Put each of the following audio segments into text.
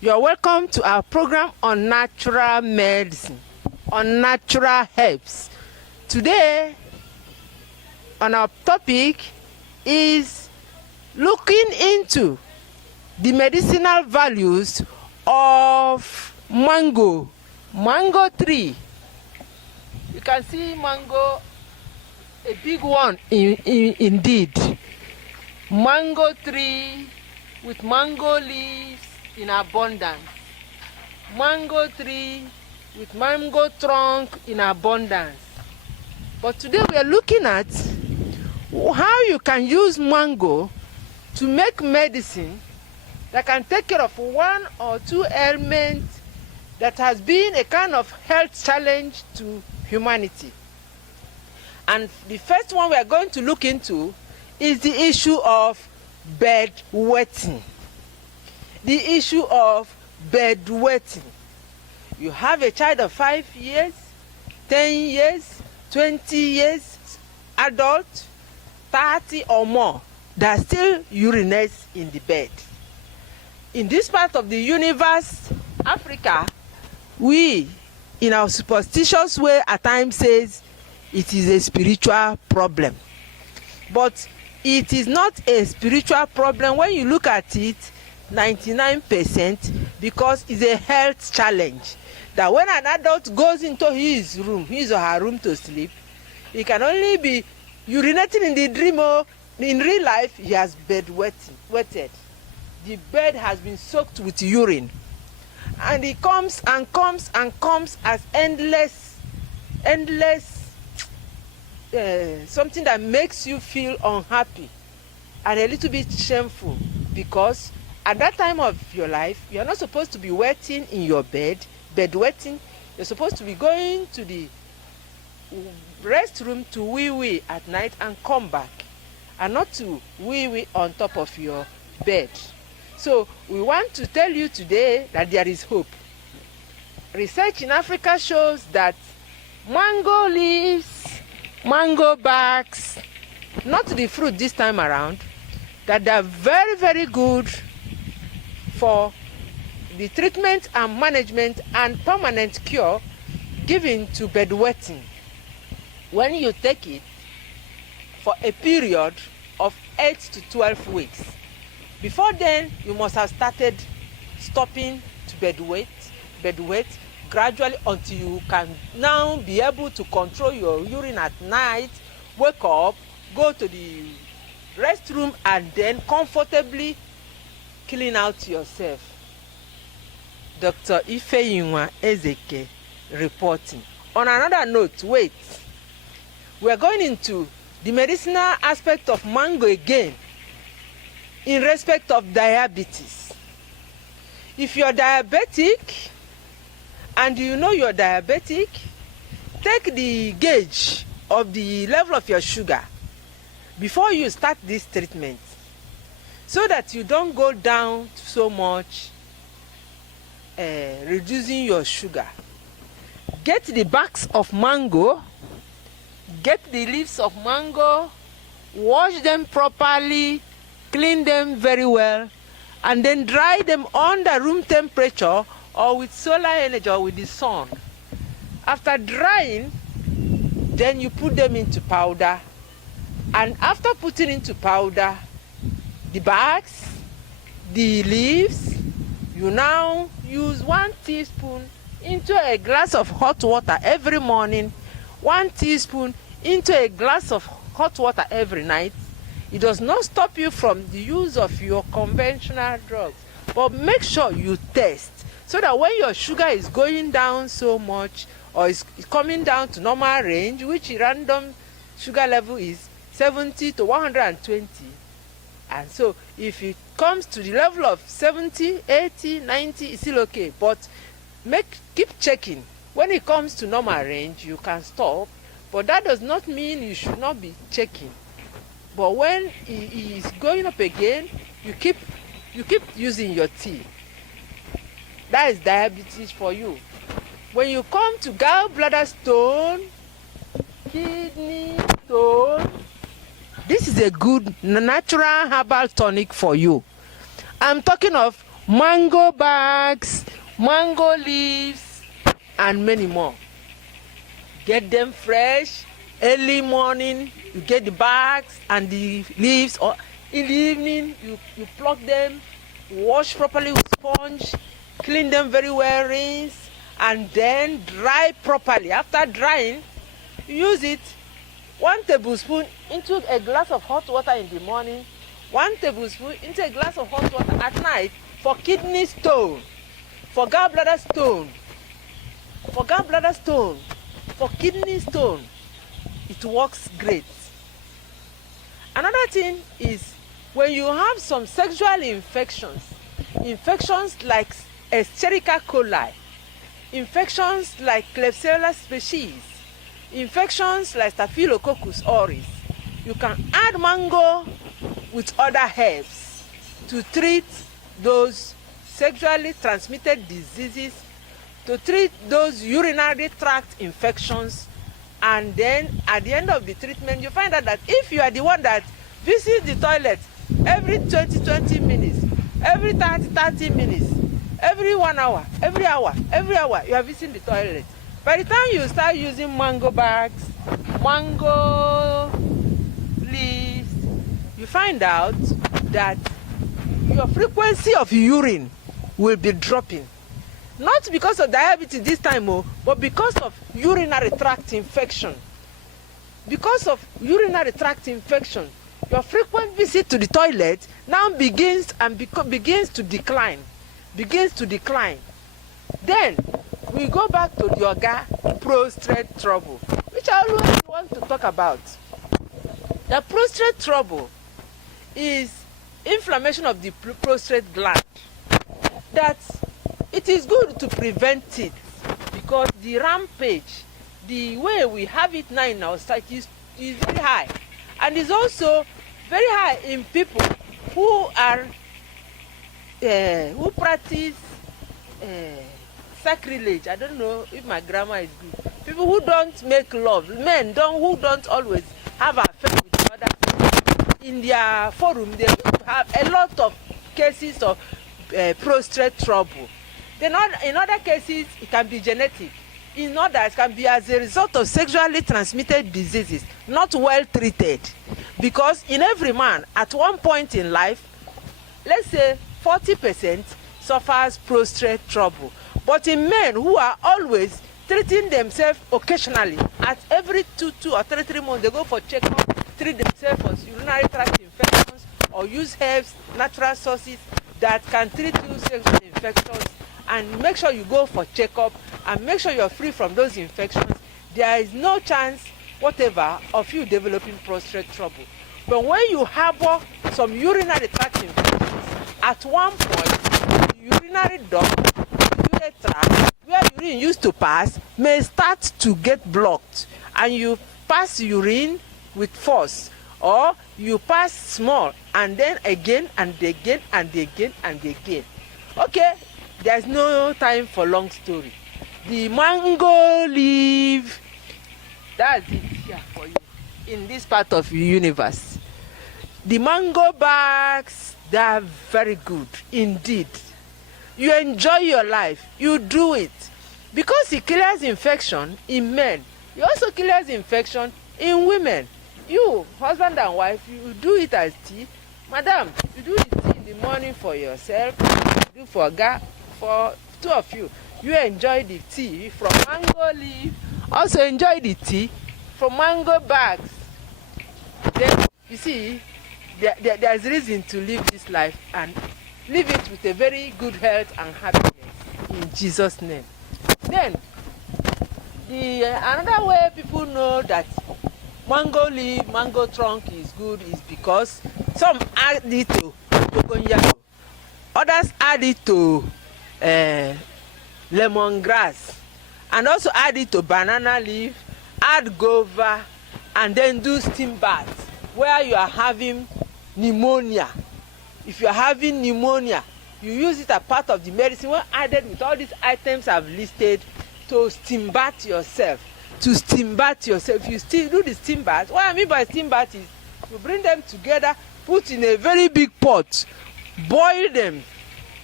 You're welcome to our program on natural medicine, on natural herbs. Today, on our topic is looking into the medicinal values of mango tree. You can see mango, a big one indeed. Mango tree with mango leaves in abundance. Mango tree with mango trunk in abundance. But today we are looking at how you can use mango to make medicine that can take care of one or two ailments that has been a kind of health challenge to humanity. And the first one we are going to look into is the issue of bedwetting. The issue of bedwetting. You have a child of 5 years, 10 years, 20 years, adult, 30 or more that still urinates in the bed. In this part of the universe, Africa, we, in our superstitious way, at times says it is a spiritual problem. But it is not a spiritual problem when you look at it 99%, because it's a health challenge. That when an adult goes into his or her room to sleep, he can only be urinating in the dream, or in real life he has bedwetted. The bed has been soaked with urine, and it comes and comes and comes as endless something that makes you feel unhappy and a little bit shameful, because at that time of your life you are not supposed to be wetting in your bedwetting. You're supposed to be going to the restroom to wee at night and come back, and not to wee on top of your bed. So we want to tell you today that there is hope. Research in Africa shows that mango leaves, mango barks, not the fruit this time around, that they are very, very good for the treatment and management and permanent cure given to bedwetting. When you take it for a period of 8 to 12 weeks. Before then, you must have started stopping to bedwet gradually until you can now be able to control your urine at night, wake up, go to the restroom, and then comfortably clean out yourself. Dr. Ifeyinwa Ezeke reporting. On another note, wait, we are going into the medicinal aspect of mango again in respect of diabetes. If you're diabetic and you know you're diabetic, take the gauge of the level of your sugar before you start this treatment, so that you don't go down so much, reducing your sugar. Get the backs of mango, get the leaves of mango, wash them properly, clean them very well, and then dry them under room temperature or with solar energy or with the sun. After drying, then you put them into powder, and after putting into powder the barks, the leaves, you now use 1 teaspoon into a glass of hot water every morning, 1 teaspoon into a glass of hot water every night. It does not stop you from the use of your conventional drugs, but make sure you test, so that when your sugar is going down so much or is coming down to normal range, which random sugar level is 70 to 120, and so if it comes to the level of 70, 80, 90, it's still okay, but keep checking. When it comes to normal range, you can stop, but that does not mean you should not be checking. But when it is going up again, you keep using your tea. That is diabetes for you. When you come to gallbladder stone, kidney stone, this is a good natural herbal tonic for you. I'm talking of mango bags, mango leaves, and many more. Get them fresh, early morning, you get the bags and the leaves, or in the evening, you pluck them, wash properly with sponge, clean them very well, rinse, and then dry properly. After drying, use it 1 tablespoon into a glass of hot water in the morning, 1 tablespoon into a glass of hot water at night for kidney stone, for gallbladder stone, for kidney stone. It works great. Another thing is when you have some sexual infections like Escherichia coli, infections like Klebsiella species, infections like Staphylococcus aureus, you can add mango with other herbs to treat those sexually transmitted diseases, to treat those urinary tract infections. And then at the end of the treatment, you find out that if you are the one that visits the toilet every 20 minutes, every 30 minutes, every 1 hour, every hour, you are visiting the toilet. By the time you start using mango bags, mango leaves, you find out that your frequency of urine will be dropping. Not because of diabetes this time, but because of urinary tract infection. Because of urinary tract infection, your frequent visit to the toilet now begins to decline. Then we go back to the Oga prostate trouble, which I always want to talk about. The prostate trouble is inflammation of the prostate gland. That it is good to prevent it because the rampage, the way we have it now in our society is very high, and is also very high in people who are who practice sacrilege. I don't know if my grammar is good. People who don't make love, men who don't always have affair with other people. In their forum, they have a lot of cases of prostate trouble. Then in other cases, it can be genetic. In others, it can be as a result of sexually transmitted diseases, not well treated. Because in every man, at one point in life, let's say 40% suffers prostate trouble. But in men who are always treating themselves occasionally, at every 2 or 3 months, they go for checkup, treat themselves for urinary tract infections, or use herbs, natural sources that can treat you sexual infections, and make sure you go for checkup and make sure you're free from those infections. There is no chance whatever of you developing prostate trouble. But when you harbor some urinary tract infections, at one point the urinary duct, urethra, where urine used to pass, may start to get blocked, and you pass urine with force, or you pass small and then again and again and again and again. Okay, there's no time for long story. The mango leaf, that's it here for you in this part of the universe. The mango bags, they are very good indeed. You enjoy your life, you do it because it clears infection in men. It also clears infection in women. You, husband and wife, you do it as tea. Madam, you do the tea in the morning for yourself, you do for for 2 of you. You enjoy the tea from mango leaf, also enjoy the tea from mango bags. Then you see, there's reason to live this life and live it with a very good health and happiness in Jesus' name. Then another way people know that mango leaf, mango trunk is good is because some add it to coconut, others add it to lemongrass, and also add it to banana leaf, add guava, and then do steam bath where you are having pneumonia. If you are having pneumonia, you use it as part of the medicine when added with all these items I've listed to steam bath yourself. If you still do the steam bath, what I mean by steam bath is you bring them together, put in a very big pot, boil them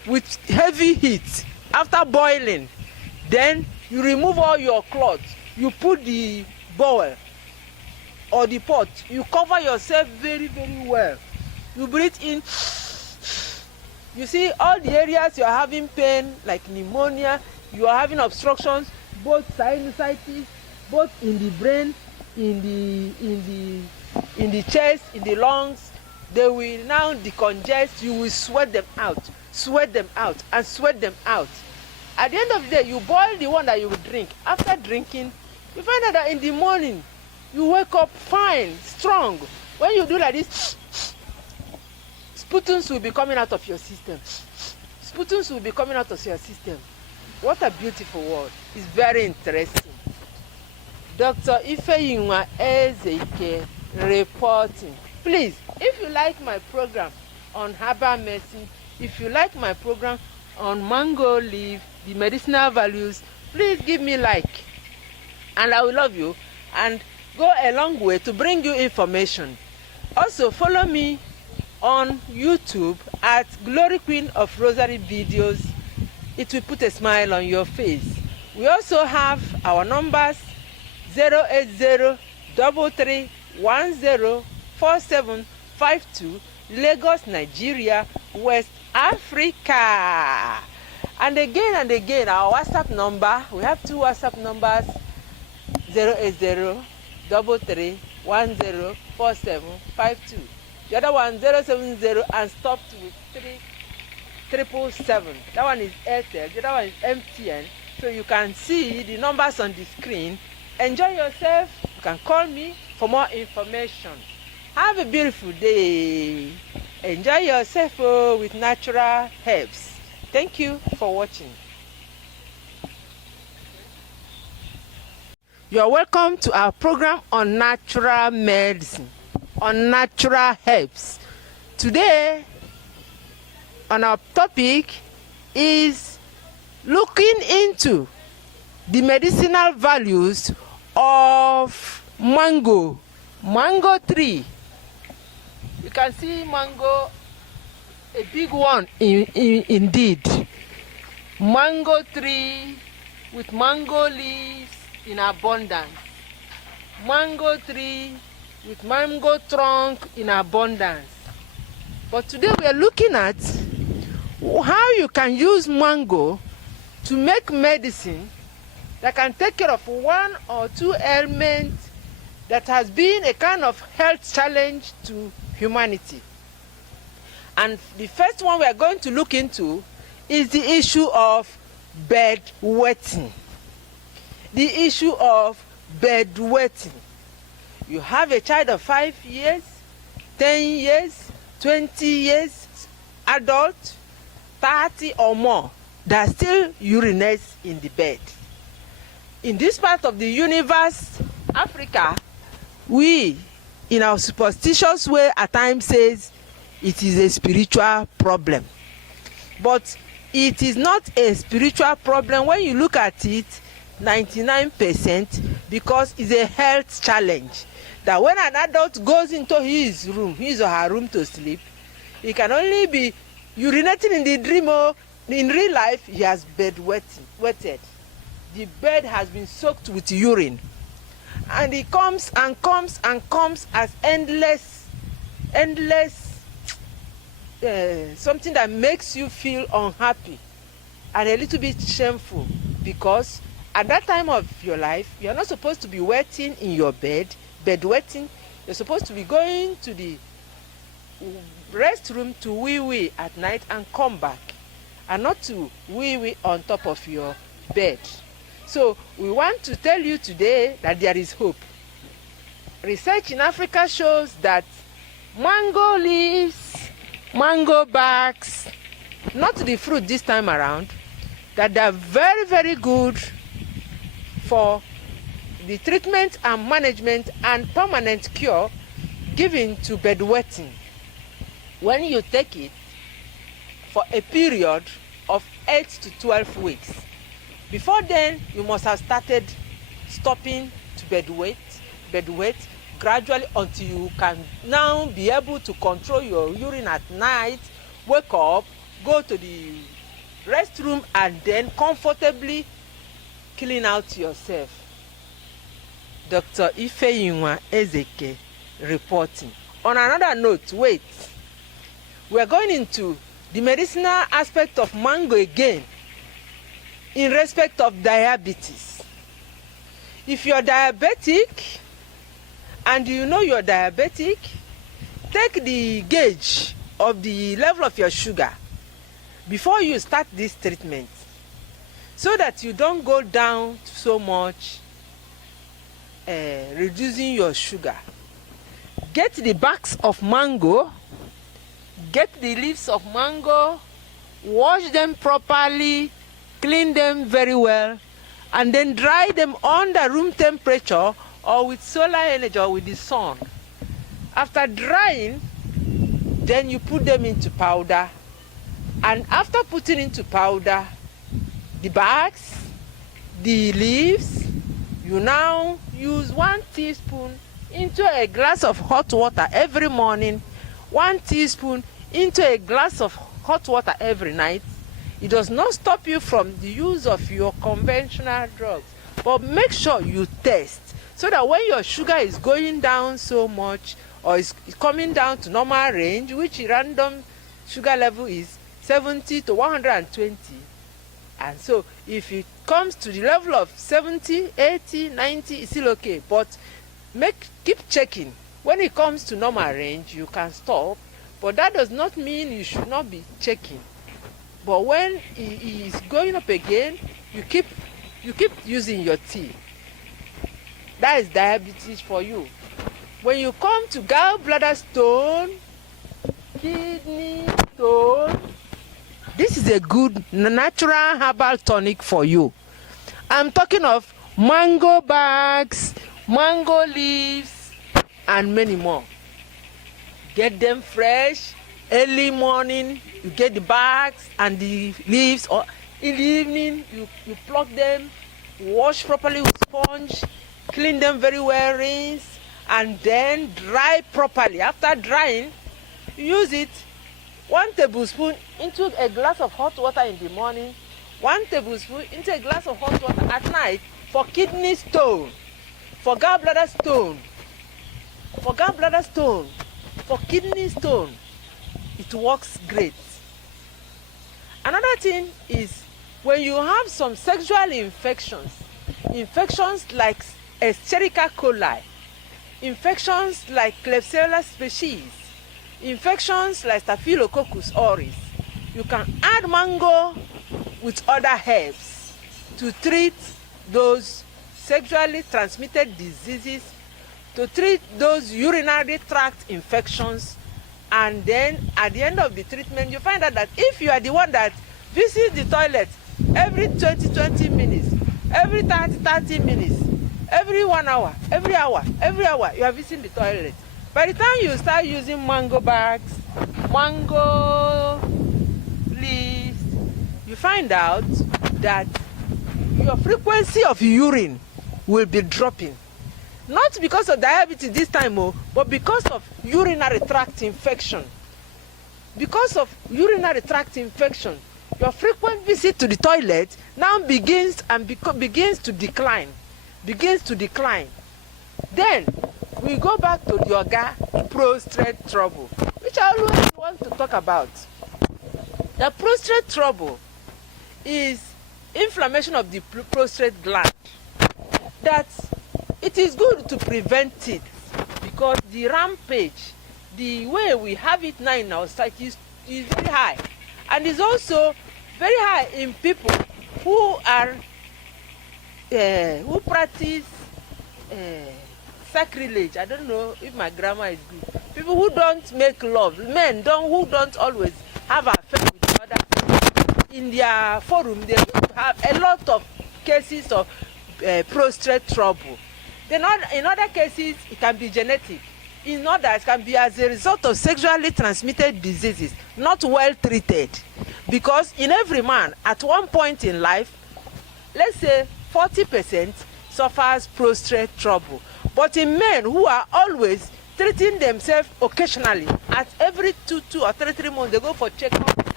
with heavy heat after boiling. Then you remove all your clothes, you put the bowl or the pot, you cover yourself very well, you breathe in. You see all the areas you are having pain like pneumonia, you are having obstructions, both sinusitis, both in the brain, in the chest, in the lungs. They will now decongest. You will sweat them out, and sweat them out. At the end of the day, you boil the one that you will drink. After drinking, you find out that in the morning you wake up fine, strong. When you do like this, sputums will be coming out of your system. Sputums will be coming out of your system. What a beautiful word. It's very interesting. Dr. Ifeyinwa Ezeke reporting. Please, if you like my program on herbal medicine, if you like my program on mango leaf, the medicinal values, please give me like, and I will love you and go a long way to bring you information. Also follow me on YouTube at Glory Queen of Rosary Videos. It will put a smile on your face. We also have our numbers 08033104752, Lagos, Nigeria, West Africa. And again, our WhatsApp number, we have two WhatsApp numbers, 08033104752. The other one 070 and stopped with 3777. That one is Airtel, the other one is MTN. So you can see the numbers on the screen. Enjoy yourself. You can call me for more information. Have a beautiful day. Enjoy yourself with natural herbs. Thank you for watching. You're welcome to our program on natural medicine, on natural herbs. Today, on our topic is looking into the medicinal values of mango tree. You can see mango, a big one indeed. Mango tree with mango leaves in abundance. Mango tree with mango trunk in abundance. But today we are looking at how you can use mango to make medicine that can take care of one or two ailments that has been a kind of health challenge to humanity. And the first one we are going to look into is the issue of bedwetting. The issue of bedwetting. You have a child of 5 years, 10 years, 20 years, adult, 30 or more that still urinates in the bed. In this part of the universe, Africa, we, in our superstitious way, at times says it is a spiritual problem. But it is not a spiritual problem when you look at it 99%, because it's a health challenge. That when an adult goes into his room, his or her room to sleep, he can only be urinating in the dream, or in real life he has bedwetted. The bed has been soaked with urine, and it comes and comes and comes as endless something that makes you feel unhappy and a little bit shameful, because at that time of your life you are not supposed to be wetting in your bedwetting. You're supposed to be going to the restroom to wee at night and come back, and not to wee on top of your bed. So we want to tell you today that there is hope. Research in Africa shows that mango leaves, mango barks, not the fruit this time around, that they are very good for the treatment and management and permanent cure given to bedwetting. When you take it for a period of 8 to 12 weeks. Before then, you must have started stopping to bedwet gradually until you can now be able to control your urine at night, wake up, go to the restroom and then comfortably clean out yourself. Dr. Ifeyinwa Ezeke reporting. On another note, wait, we are going into the medicinal aspect of mango again in respect of diabetes. If you're diabetic and you know you're diabetic, take the gauge of the level of your sugar before you start this treatment so that you don't go down so much, reducing your sugar. Get the backs of mango, get the leaves of mango, wash them properly, clean them very well, and then dry them under room temperature or with solar energy or with the sun. After drying, then you put them into powder, and after putting into powder the bags, the leaves, you now use 1 teaspoon into a glass of hot water every morning, 1 teaspoon into a glass of hot water every night. It does not stop you from the use of your conventional drugs, but make sure you test so that when your sugar is going down so much or is coming down to normal range, which random sugar level is 70 to 120, and so if it comes to the level of 70, 80, 90, it's still okay, but keep checking. When it comes to normal range, you can stop, but that does not mean you should not be checking. But when it is going up again, you keep using your tea. That is diabetes for you. When you come to gallbladder stone, kidney stone, this is a good natural herbal tonic for you. I'm talking of mango bags, mango leaves, and many more. Get them fresh, early morning, you get the bags and the leaves, or in the evening, you pluck them, wash properly with sponge, clean them very well, rinse, and then dry properly. After drying, use it 1 tablespoon into a glass of hot water in the morning, 1 tablespoon into a glass of hot water at night for kidney stone, for gallbladder stone, for kidney stone. It works great. Another thing is when you have some sexual infections like Escherichia coli, infections like Klebsiella species, infections like Staphylococcus aureus, you can add mango with other herbs to treat those sexually transmitted diseases, to treat those urinary tract infections. And then at the end of the treatment, you find out that if you are the one that visits the toilet every 20 minutes, every 30 minutes, every 1 hour, every hour, you are visiting the toilet. By the time you start using mango bags, mango leaves, you find out that your frequency of urine will be dropping. Not because of diabetes this time, but because of urinary tract infection. Because of urinary tract infection, your frequent visit to the toilet now begins to decline. Then we go back to the Oga prostate trouble, which I always want to talk about. The prostate trouble is inflammation of the prostate gland. That it is good to prevent it because the rampage, the way we have it now in our society is very high, and is also very high in people who practice sacrilege. I don't know if my grammar is good. People who don't make love, men who don't always have affair with other people. In their forum, they have a lot of cases of prostate trouble. Then in other cases, it can be genetic. In others, it can be as a result of sexually transmitted diseases, not well treated. Because in every man, at one point in life, let's say 40% suffers prostate trouble. But in men who are always treating themselves occasionally, at every 2 or 3 months, they go for checkup,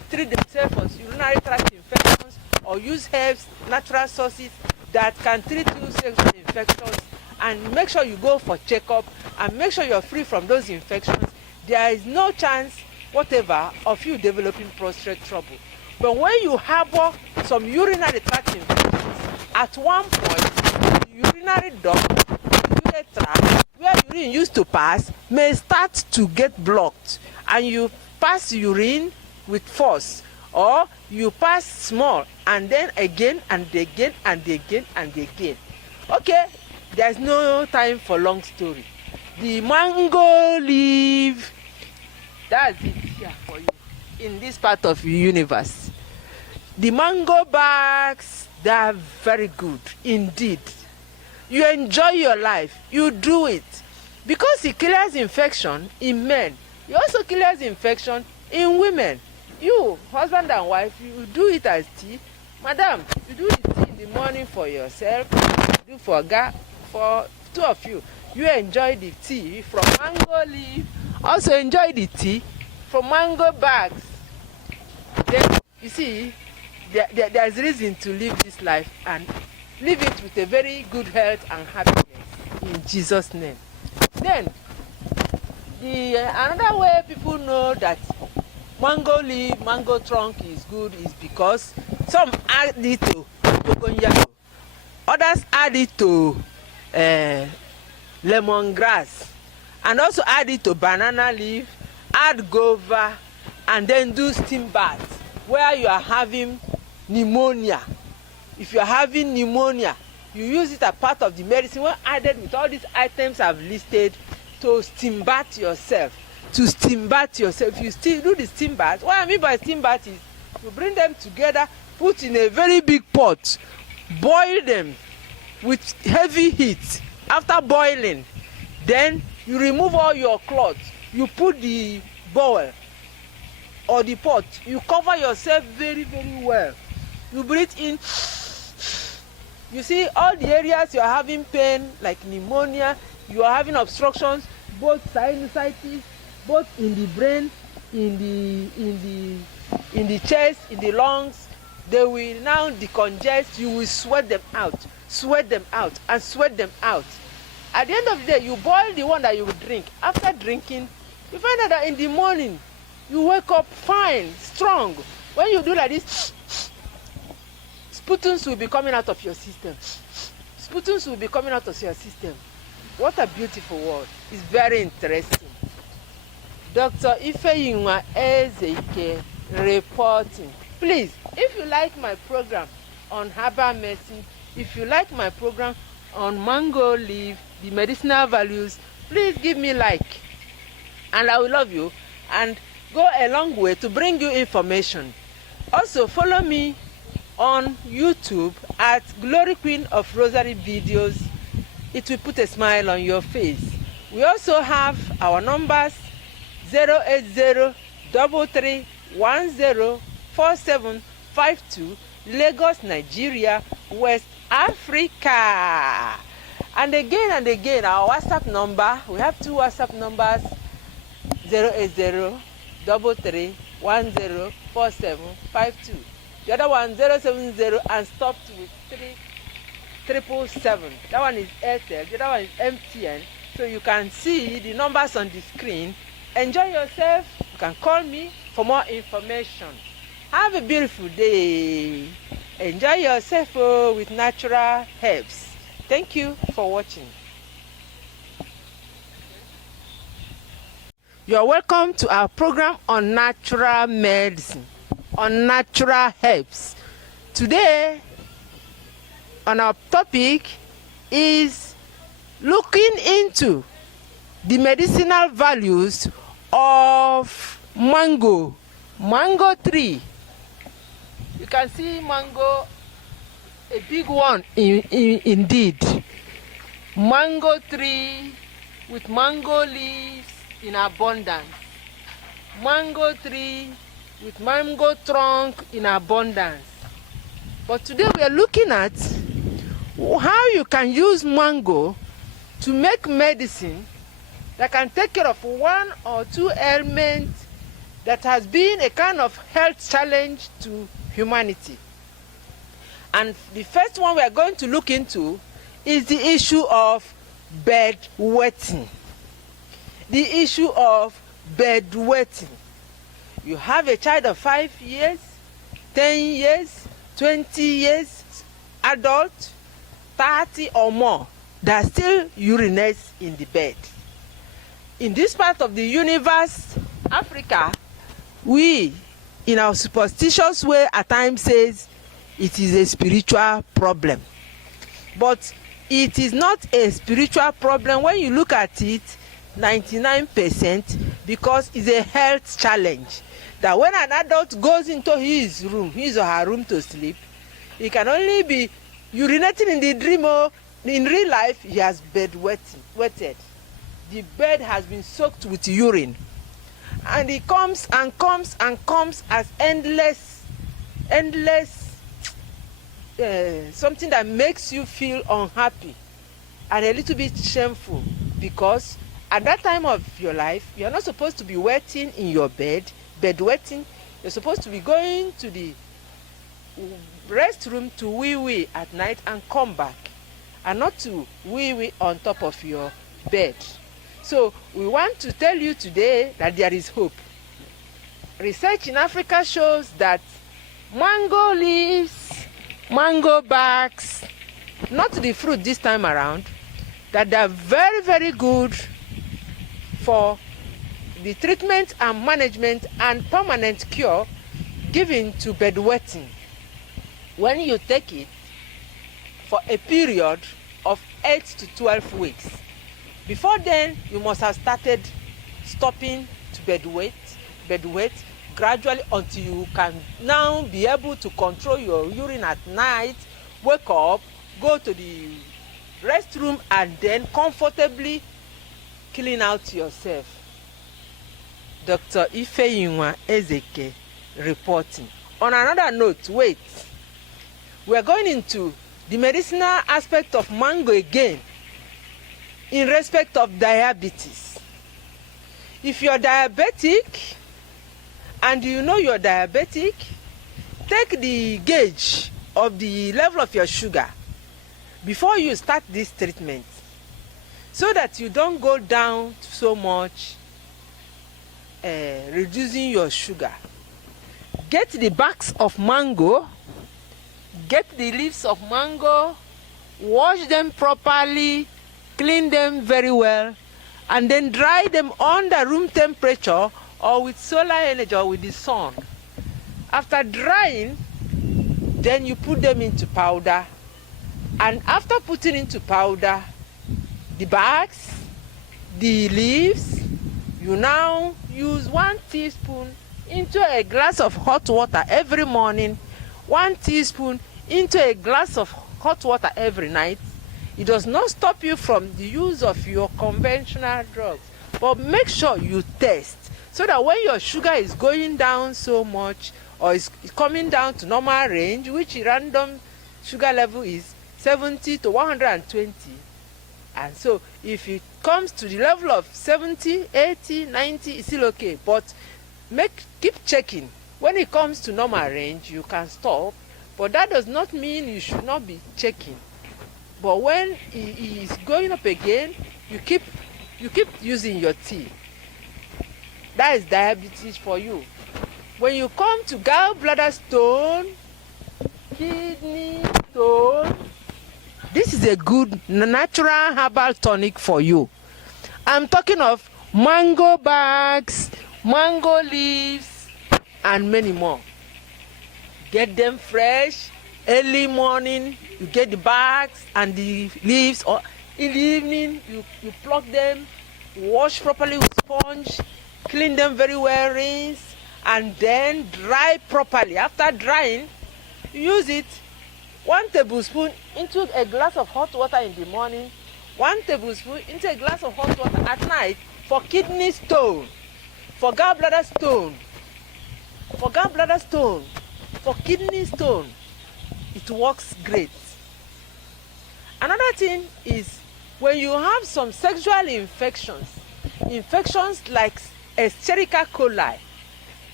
treat themselves for urinary tract infections or use herbs, natural sources that can treat you sexual infections, and make sure you go for checkup and make sure you're free from those infections. There is no chance whatever of you developing prostate trouble. But when you harbor some urinary tract infections, at one point the urinary duct, the urethra where urine used to pass, may start to get blocked, and you pass urine with force, or you pass small and then again and again and again and again. Okay, there's no time for long story. The mango leaf, that's it here for you in this part of the universe. The mango bags, they are very good indeed. You enjoy your life, you do it because it clears infection in men. It also clears infection in women. You, husband and wife, you do it as tea. Madam, you do the tea in the morning for yourself, you do for two of you. You enjoy the tea from mango leaf, also enjoy the tea from mango bags. Then, you see, there's reason to live this life and live it with a very good health and happiness in Jesus' name. Then, another way people know that mango leaf, mango trunk is good is because some add it to coconut, others add it to lemongrass, and also add it to banana leaf, add guava, and then do steam bath where you are having pneumonia. If you are having pneumonia, you use it as part of the medicine when added with all these items I've listed to steam bath yourself. To steam bath yourself. If you still do the steam bath, what I mean by steam bath is you bring them together, put in a very big pot, boil them with heavy heat. After boiling, then you remove all your cloth, you put the bowl or the pot, you cover yourself very, very well. You breathe in. You see all the areas you are having pain, like pneumonia, you are having obstructions, both sinusitis, both in the brain, in the chest, in the lungs. They will now decongest. You will sweat them out, and sweat them out. At the end of the day, you boil the one that you will drink. After drinking, you find out that in the morning you wake up fine, strong. When you do like this, sputums will be coming out of your system. Sputums will be coming out of your system. What a beautiful word. It's very interesting. Dr. Ifeyinwa Ezeke reporting. Please, if you like my program on herbal medicine, if you like my program on mango leaf, the medicinal values, please give me like. And I will love you and go a long way to bring you information. Also, follow me on YouTube at Glory Queen of Rosary Videos. It will put a smile on your face. We also have our numbers 08033104752, Lagos, Nigeria, West Africa. And again, our WhatsApp number, we have two WhatsApp numbers, 08033104752. The other one 070 and stopped with 3777. That one is Airtel, the other one is MTN. So you can see the numbers on the screen. Enjoy yourself. You can call me for more information. Have a beautiful day. Enjoy yourself with natural herbs. Thank you for watching. You are welcome to our program on natural medicine, on natural herbs. Today, on our topic is looking into the medicinal values of mango tree. You can see mango, a big one indeed. Mango tree with mango leaves in abundance. Mango tree with mango trunk in abundance. But today we are looking at how you can use mango to make medicine that can take care of one or two ailments that has been a kind of health challenge to humanity. And the first one we are going to look into is the issue of bedwetting. The issue of bedwetting. You have a child of 5 years, 10 years, 20 years, adult, 30 or more that still urinates in the bed. In this part of the universe, Africa, we, in our superstitious way, at times says it is a spiritual problem. But it is not a spiritual problem when you look at it 99%, because it's a health challenge. That when an adult goes into his or her room to sleep, he can only be urinating in the dream, or in real life he has bedwetted. The bed has been soaked with urine, and it comes and comes and comes as endless something that makes you feel unhappy and a little bit shameful, because at that time of your life you are not supposed to be wetting in your bedwetting. You're supposed to be going to the restroom to wee at night and come back, and not to wee on top of your bed. So we want to tell you today that there is hope. Research in Africa shows that mango leaves, mango barks, not the fruit this time around, that they are very, very good for the treatment and management and permanent cure given to bedwetting. When you take it for a period of 8 to 12 weeks. Before then, you must have started stopping to bedwet gradually until you can now be able to control your urine at night, wake up, go to the restroom, and then comfortably clean out yourself. Dr. Ifeyinwa Ezeke reporting. On another note, we are going into the medicinal aspect of mango again in respect of diabetes. If you're diabetic and you know you're diabetic, take the gauge of the level of your sugar before you start this treatment, so that you don't go down so much, reducing your sugar. Get the backs of mango, get the leaves of mango, wash them properly, clean them very well, and then dry them under room temperature or with solar energy or with the sun. After drying, then you put them into powder, and after putting into powder the barks, the leaves, you now use 1 teaspoon into a glass of hot water every morning, 1 teaspoon into a glass of hot water every night. It does not stop you from the use of your conventional drugs, but make sure you test, so that when your sugar is going down so much or is coming down to normal range, which random sugar level is 70 to 120, and so if it comes to the level of 70, 80, 90, it's still okay, but keep checking. When it comes to normal range, you can stop, but that does not mean you should not be checking. But when it is going up again, you keep using your tea. That is diabetes for you. When you come to gallbladder stone, kidney stone, this is a good natural herbal tonic for you. I'm talking of mango barks, mango leaves, and many more. Get them fresh, early morning, you get the barks and the leaves, or in the evening, you pluck them, wash properly with sponge, clean them very well, rinse, and then dry properly. After drying, use it 1 tablespoon into a glass of hot water in the morning, 1 tablespoon into a glass of hot water at night for kidney stone, for gallbladder stone, for kidney stone. It works great. Another thing is when you have some sexual infections like Escherichia coli,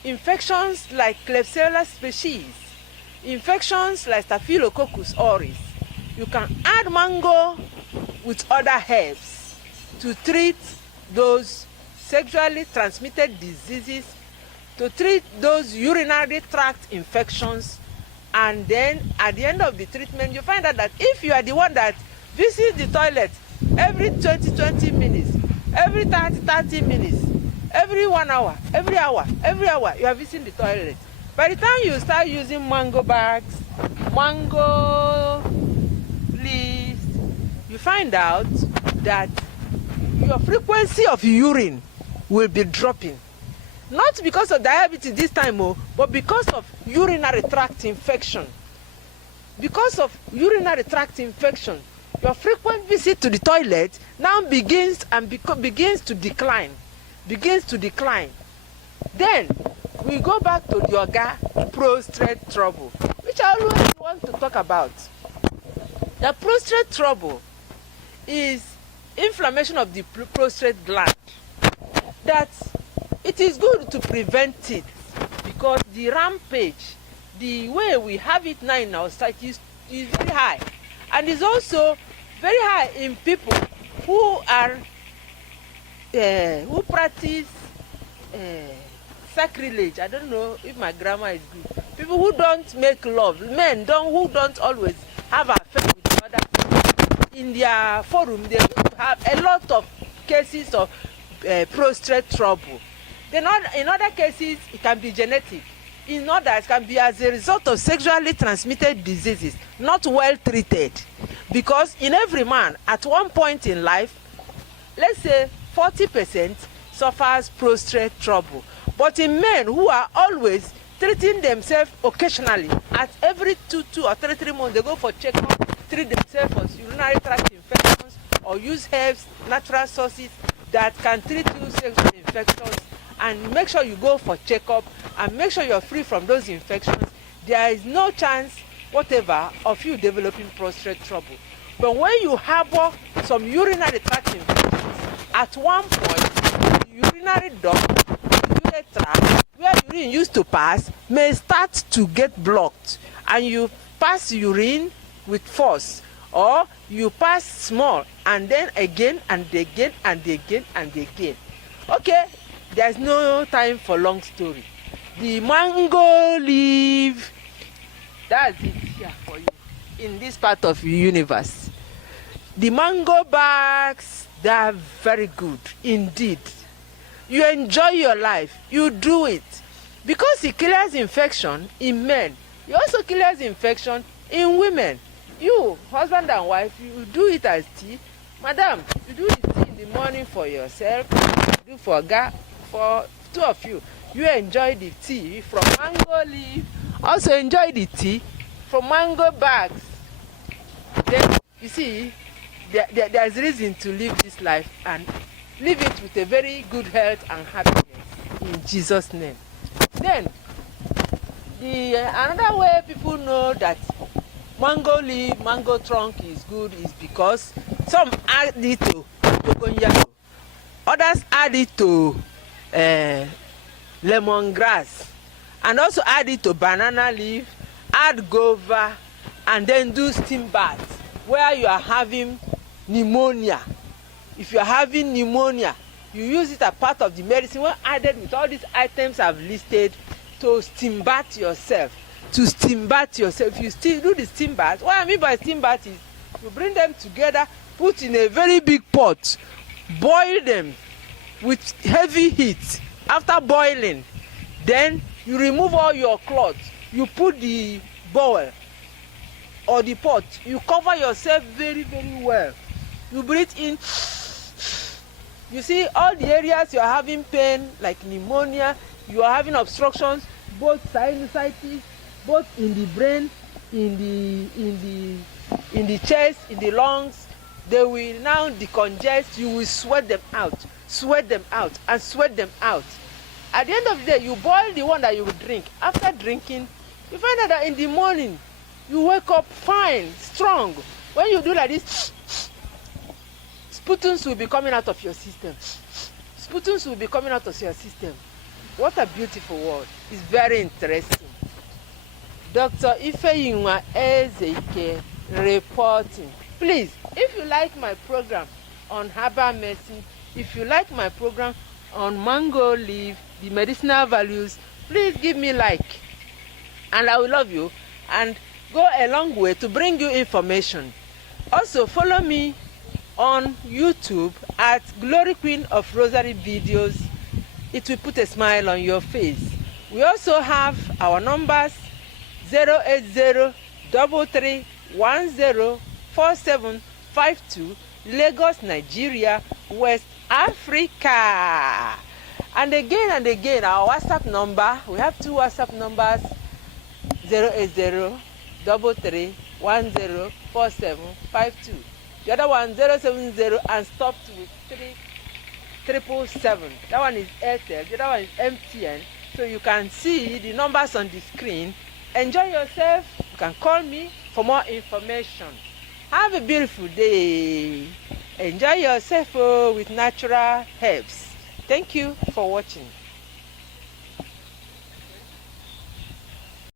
infections like Klebsiella species, infections like Staphylococcus aureus. You can add mango with other herbs to treat those sexually transmitted diseases, to treat those urinary tract infections. And then at the end of the treatment, you find out that if you are the one that visits the toilet every 20 minutes, every 30 minutes, every 1 hour, every hour, you are visiting the toilet. By the time you start using mango bags, mango leaves, you find out that your frequency of urine will be dropping. Not because of diabetes this time, but because of urinary tract infection. Because of urinary tract infection, your frequent visit to the toilet now begins to decline. Then we go back to yoga, prostate trouble, which I always want to talk about. The prostate trouble is inflammation of the prostate gland. That it is good to prevent it, because the rampage, the way we have it now in our society is very high, and is also very high in people who are who practice sacrilege. I don't know if my grammar is good. People who don't make love, who don't always have affairs with other people. In their forum, they have a lot of cases of prostate trouble. Then in other cases, it can be genetic. In others, it can be as a result of sexually transmitted diseases, not well treated. Because in every man, at one point in life, let's say 40% suffers prostate trouble. But in men who are always treating themselves occasionally, at every 2 or 3 months, they go for checkup, treat themselves for urinary tract infections, or use herbs, natural sources that can treat you sexual infections, and make sure you go for checkup and make sure you're free from those infections. There is no chance whatever of you developing prostate trouble. But when you harbor some urinary tract infections, at one point the urinary duct, the urethra, where urine used to pass, may start to get blocked, and you pass urine with force, or you pass small and then again and again and again and again. Okay, there's no time for long story. The mango leaf, that's it here for you in this part of the universe. The mango bags, they are very good indeed. You enjoy your life, you do it, because it clears infection in men. It also clears infection in women. You, husband and wife, you do it as tea. Madam, you do the tea in the morning for yourself, you do for two of you. You enjoy the tea from mango leaf, also enjoy the tea from mango bags. Then, you see, there's reason to live this life and live it with a very good health and happiness in Jesus' name. Then, another way people know that mango leaf, mango trunk is good is because some add it to coconut, others add it to lemongrass, and also add it to banana leaf, add guava, and then do steam bath where you are having pneumonia. If you are having pneumonia, you use it as part of the medicine when added with all these items I've listed to steam bath yourself. If you still do the steam bath, what I mean by steam bath is you bring them together, put in a very big pot, boil them with heavy heat. After boiling, then you remove all your cloth, you put the bowl or the pot, you cover yourself very, very well. You breathe in. You see all the areas you are having pain, like pneumonia, you are having obstructions, both sinusitis, both in the brain, in the chest, in the lungs. They will now decongest. You will sweat them out, and sweat them out. At the end of the day, you boil the one that you will drink. After drinking, you find out that in the morning you wake up fine, strong. When you do like this, sputums will be coming out of your system. What a beautiful word. It's very interesting. Dr. Ifeyinwa Ezeke reporting. Please, if you like my program on herbal medicine, if you like my program on mango leaf, the medicinal values, please give me like, and I will love you and go a long way to bring you information. Also follow me on YouTube at Glory Queen of Rosary Videos. It will put a smile on your face. We also have our numbers 08033104752, Lagos, Nigeria, West Africa. And again, our WhatsApp number, we have two WhatsApp numbers, 08033104752. The other one 070 and stopped with 3777. That one is Airtel, the other one is MTN. So you can see the numbers on the screen. Enjoy yourself. You can call me for more information. Have a beautiful day. Enjoy yourself with natural herbs. Thank you for watching.